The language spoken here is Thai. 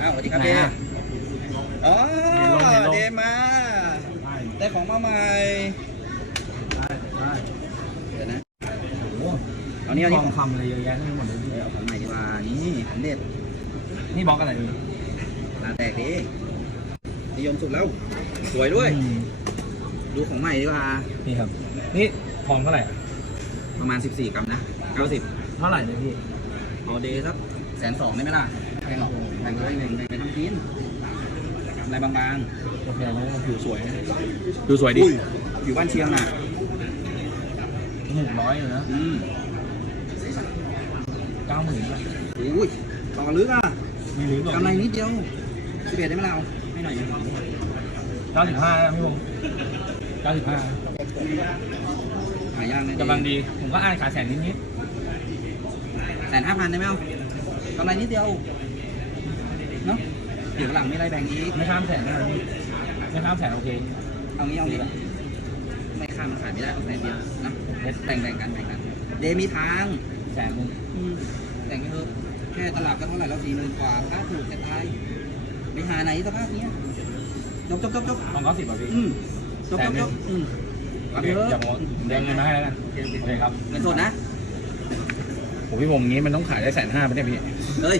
อ้าวสวัสดีครับไหนเดอะ อ๋อเห็นลงเห็นลง เดมา ได้ของมาใหม่ได้ได้เดี๋ยวนะโอ้เอานี่เอานี่ทองคำอะไรเยอะแยะทั้งหมดเลยพี่เดี๋ยวเอาของใหม่ดีกว่านี่ของเด็ดนี่บล็อกอะไรพี่ตาแตกดีนิยมสุดแล้ว สวยด้วย อืมดูของใหม่ดีกว่า นี่ครับ นี่ทองเท่าไหร่อะประมาณ 14 กรัมนะ 90เท่าไหร่เนี่ยพี่ออเดย์สักแสนสองได้ไหมล่ะ แพงหรอกแพงเลยแพงแพงไปทำกินอะไรบางโอเคนะผิวสวยนะๆดูสวยดิอยู่บ้านเชียงอะหนึ่งร้อยเลยนะอืมเก้าหมื่นอุ้ยต่อลึกอะมีหรือกำไรนิดเดียวสิบเอ็ดได้ไหมเราให้หน่อยเก้าสิบห้าพี่พงศ์เก้าสิบห้าหายากนะกำลังดี ผมก็อ่านขาแสนนิดนิดแสนห้าพันได้ไหมเอากำไรนิดเดียว เนาะเดี๋ยวหลังไม่ไรแบ่งอีกๆไม่ข้ามแสนนะพี่ไม่ข้ามแสนโอเคเอางี้เอางี้ไม่ข้ามมันขายไม่ได้เอาแสนเดียวนะแบ่งแบ่งกันแบ่งกัน เดมีทางแสนหนึงอืมแต่งไปเถอะแค่ตลาดก็เท่าไหร่แล้วสี่หมื่นกว่าค่าถูกจะตายไปหาไหนสภาพเนี้ยจบจบจบจบทองเก้าสิบป่ะพี่อืมจบจบแสนหนึ่จงบอืมโอเอาเคไปเถอะอย่าบอกเด้งเงินมาให้แล้วกันโอเคครับเงินสดนะผมพี่ผมงี้มันต้องขายได้แสนห้าป่ะเนี่ยพี่ เฮ้ย